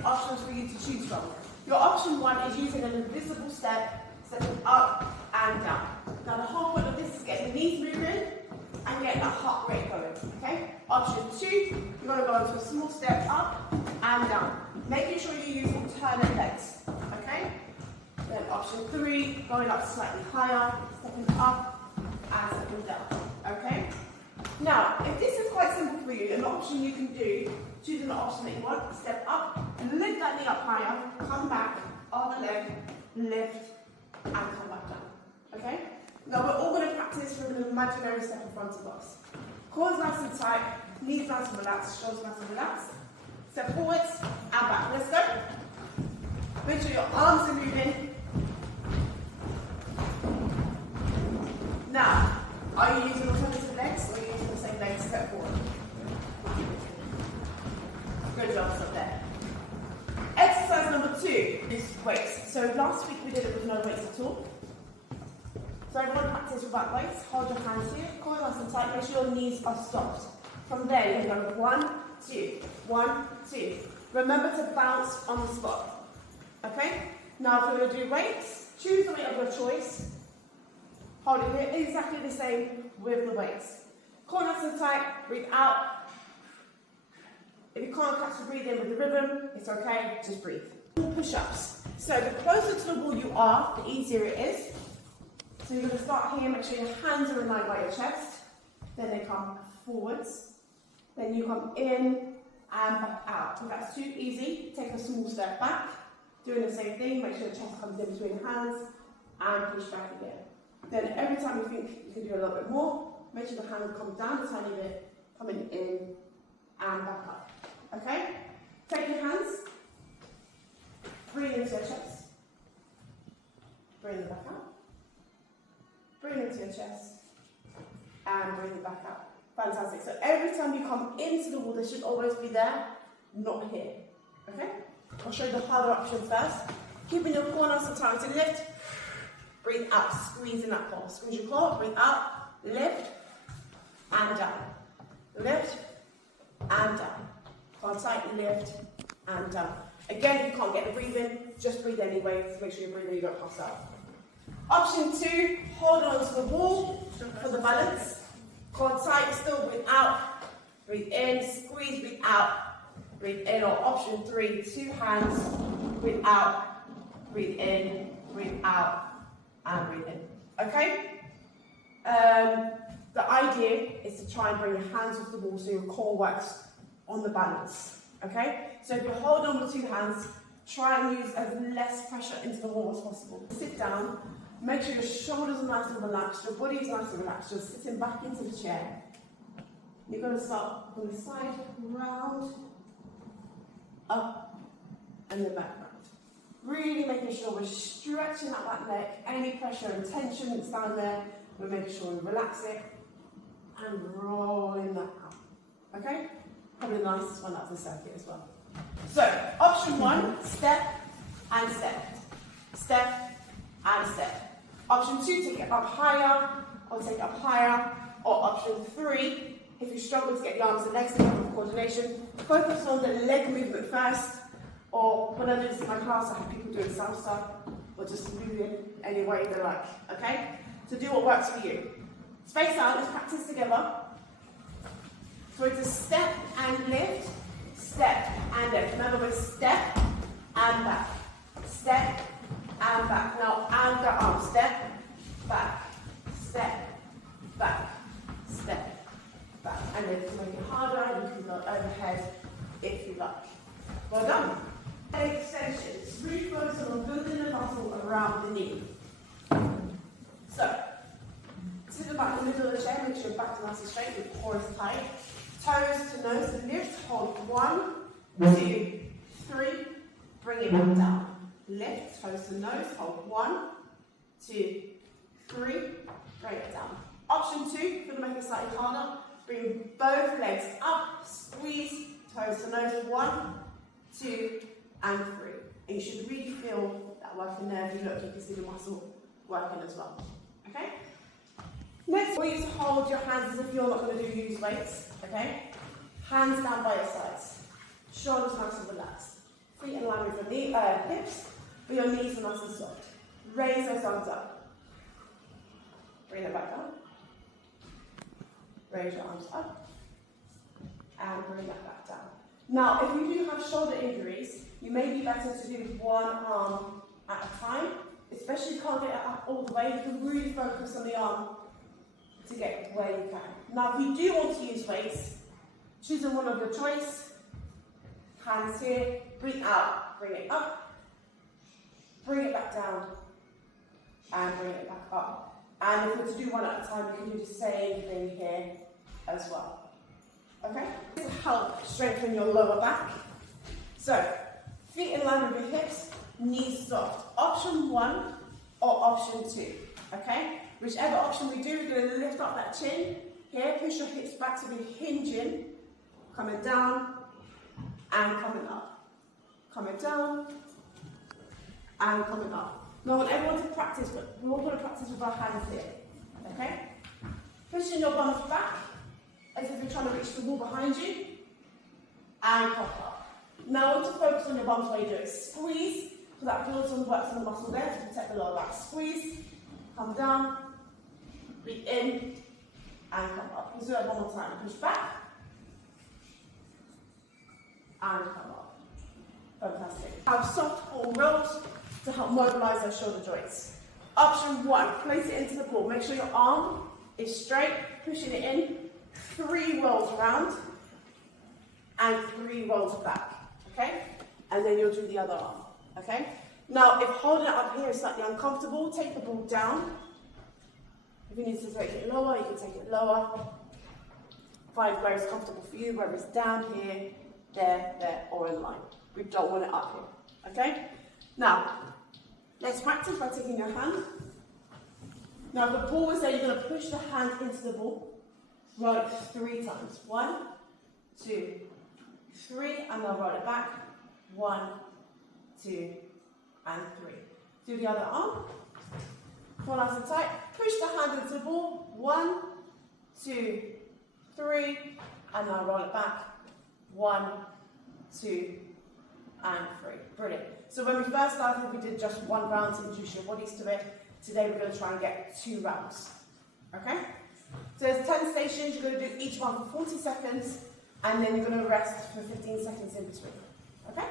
different options for you to choose from. Your option 1 is using an invisible step, stepping up and down. Now the whole point of this is getting the knees moving and getting that heart rate going, okay? Option 2, you're going to go into a small step up and down, making sure you use alternate legs, okay? Then option 3, going up slightly higher, stepping up and stepping down, okay? Now, if this is quite simple for you, an option you can do, choosing the option that you want, step up, lift that knee up higher, come back, other leg, lift, and come back down, okay? Now we're all going to practice with an imaginary step in front of us. Core nice and tight, knees nice and relaxed, shoulders nice and relaxed. Step forwards and back. Let's go. Make sure your arms are moving. Now, are you using alternative legs or are you using the same legs? Step forward. Good job, stop there. Exercise number 2 is weights. So last week we did it with no weights at all. So everyone practice without weights. Hold your hands here, core nice and tight, make sure your knees are stopped. From there you can go 1, 2, 1, 2. Remember to bounce on the spot. Okay? Now if we're going to do weights, choose the weight of your choice. Hold it here, exactly the same with the weights. Core nice and tight, breathe out. If you can't catch the breathing with the rhythm, it's okay, just breathe. Push-ups. So the closer to the wall you are, the easier it is. So you're going to start here, make sure your hands are in line by your chest. Then they come forwards. Then you come in and back out. If that's too easy, take a small step back. Doing the same thing, make sure the chest comes in between your hands and push back again. Then every time you think you can do a little bit more, make sure the hand comes down a tiny bit, coming in and back up. Okay? Take your hands, breathe into your chest, bring it back out, breathe into your chest, and bring it back out. Fantastic. So every time you come into the wall, they should always be there, not here. Okay? I'll show you the harder option first. Keeping your core nice and tight to lift, breathe out, squeeze in that core. Squeeze your core, breathe out, lift, and down. Lift, and down. Core tight, lift, and down. Again, if you can't get the breathing, just breathe anyway to make sure you're breathing, you don't pass out. Option 2, hold on to the wall for the balance. Core tight, still breathe out, breathe in, squeeze, breathe out, breathe in. Or option 3, 2 hands, breathe out, breathe in, breathe out, and breathe in. Okay? The idea is to try and bring your hands off the wall so your core works on the balance. Okay? So if you hold on with 2 hands, try and use as less pressure into the wall as possible. Sit down, make sure your shoulders are nice and relaxed, your body is nice and relaxed, you're sitting back into the chair. You're going to start from the side, round, up, and then back round. Really making sure we're stretching out that neck, any pressure and tension that's down there, we're making sure we relax it, and rolling that out. Okay? Probably the nicest one out of the circuit as well. So, option 1, step and step. Step and step. Option 2, take it up higher, or take it up higher. Or option 3, if you struggle to get your arms and legs together with coordination, focus on the leg movement first. Or when I do this in my class, I have people doing salsa, or just moving any way they like. Okay? So do what works for you. Space out, let's practice together. So it's a step and lift, step and lift. In other words, step and back. Step and back. Now, and the arm. Step, back, step, back, step, back. And then to make it harder, you can go overhead if you like. Well done. Leg extensions. Really focus on building the muscle around the knee. So, sit about the middle of the chair, make sure your back is nice and straight, your core is tight. Toes to nose, lift, hold 1, 2, 3, bring it back down. Lift, toes to nose, hold 1, 2, 3, bring it down. Option 2, if you're going to make it slightly harder, bring both legs up, squeeze, toes to nose, 1, 2, and 3. And you should really feel that working there. If you look, you can see the muscle working as well. Okay? Next, we need to hold your hands as if you're not going to use weights. Okay? Hands down by your sides. Shoulders nice and relaxed. Feet in line with your hips, but your knees are nice and soft. Raise those arms up. Bring them back down. Raise your arms up. And bring that back down. Now, if you do have shoulder injuries, you may be better to do one arm at a time, especially if you can't get it up all the way. You can really focus on the arm to get where you can. Now, if you do want to use weights, choose one of your choice. Hands here, breathe out, bring it up, bring it back down, and bring it back up. And if you're to do one at a time, you can do the same thing here as well. Okay? This will help strengthen your lower back. So, feet in line with your hips, knees soft. Option 1 or option 2. Okay? Whichever option we do, we're going to lift up that chin. Here, push your hips back so we're hinging, coming down, and coming up. Coming down, and coming up. Now I want everyone to practice, but we're all going to practice with our hands here. Okay? Pushing your bums back, as if you're trying to reach the wall behind you, and pop up. Now I want to focus on your bums while you do it. Squeeze, so that builds and works on the muscle there to protect the lower back. Squeeze, come down, breathe in, and come up. Let's do that one more time. Push back, and come up. Fantastic. Have soft ball rolls to help mobilize those shoulder joints. Option 1, place it into the ball. Make sure your arm is straight, pushing it in, 3 rolls around, and 3 rolls back. Okay? And then you'll do the other arm. Okay? Now, if holding it up here is slightly uncomfortable, take the ball down. If you need to take it lower, you can take it lower. Find where it's comfortable for you, whether it's down here, there, or in line. We don't want it up here. Okay? Now, let's practice by taking your hand. Now, the ball is there, you're going to push the hand into the ball. Roll it 3 times. 1, 2, 3, and then roll it back. 1, 2, and 3. Do the other arm. Pull nice and tight. Push the hand into the ball. 1, 2, 3, and now roll it back. 1, 2, and 3. Brilliant. So when we first started, we did just 1 round to introduce your bodies to it. Today we're going to try and get 2 rounds. Okay? So there's 10 stations. You're going to do each one for 40 seconds, and then you're going to rest for 15 seconds in between. Okay?